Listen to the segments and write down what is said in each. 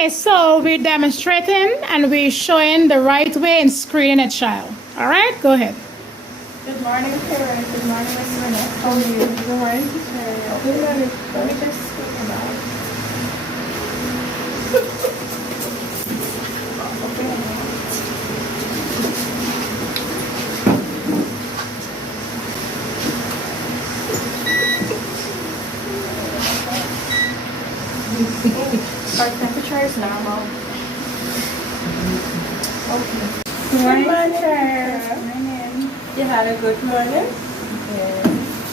Okay, so we're demonstrating and we're showing the right way in screening a child. All right, go ahead. Good morning, parents. Good morning, Miss Renee. How are you? Good morning, teacher. Let me just speak about our temperature is normal. Okay. Good morning, Good sir. morning. You had a good morning? Yes.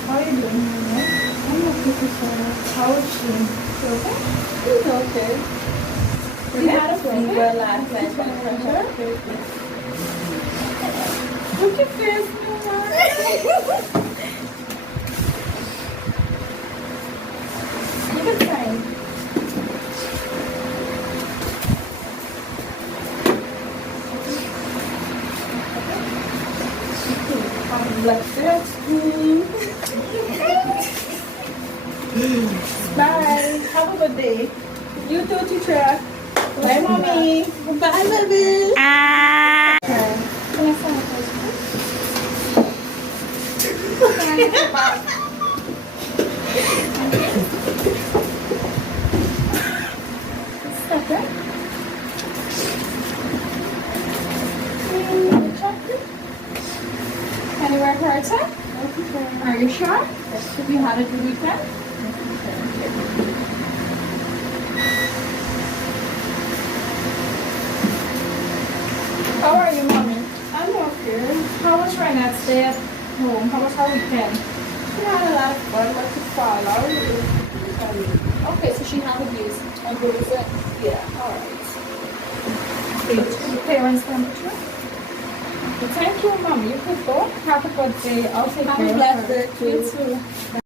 How are you doing, Renee? I'm okay, sir. How is she? She okay? It's okay. You had a fever last night, temperature? Look your face, Mama. You can sign. Let's go. Bye. Have a good day. You too, teacher. Bye, mommy. Bye, baby. Ah. Can I sign first, please? Can I get your bag? Stop it. Chocolate. Can you wear her? Are you sure? Have you had a good weekend? How are you, mommy? I'm okay. How was Renat's day at home? How was her weekend? She had a lot of fun, but she fall out. Okay, so she had abuse. And good is it? Yeah. Alright. The parents' temperature? Okay, thank you, mommy. You could go. Have a good day. I'll take Have care a of blessed her. day, too. You too.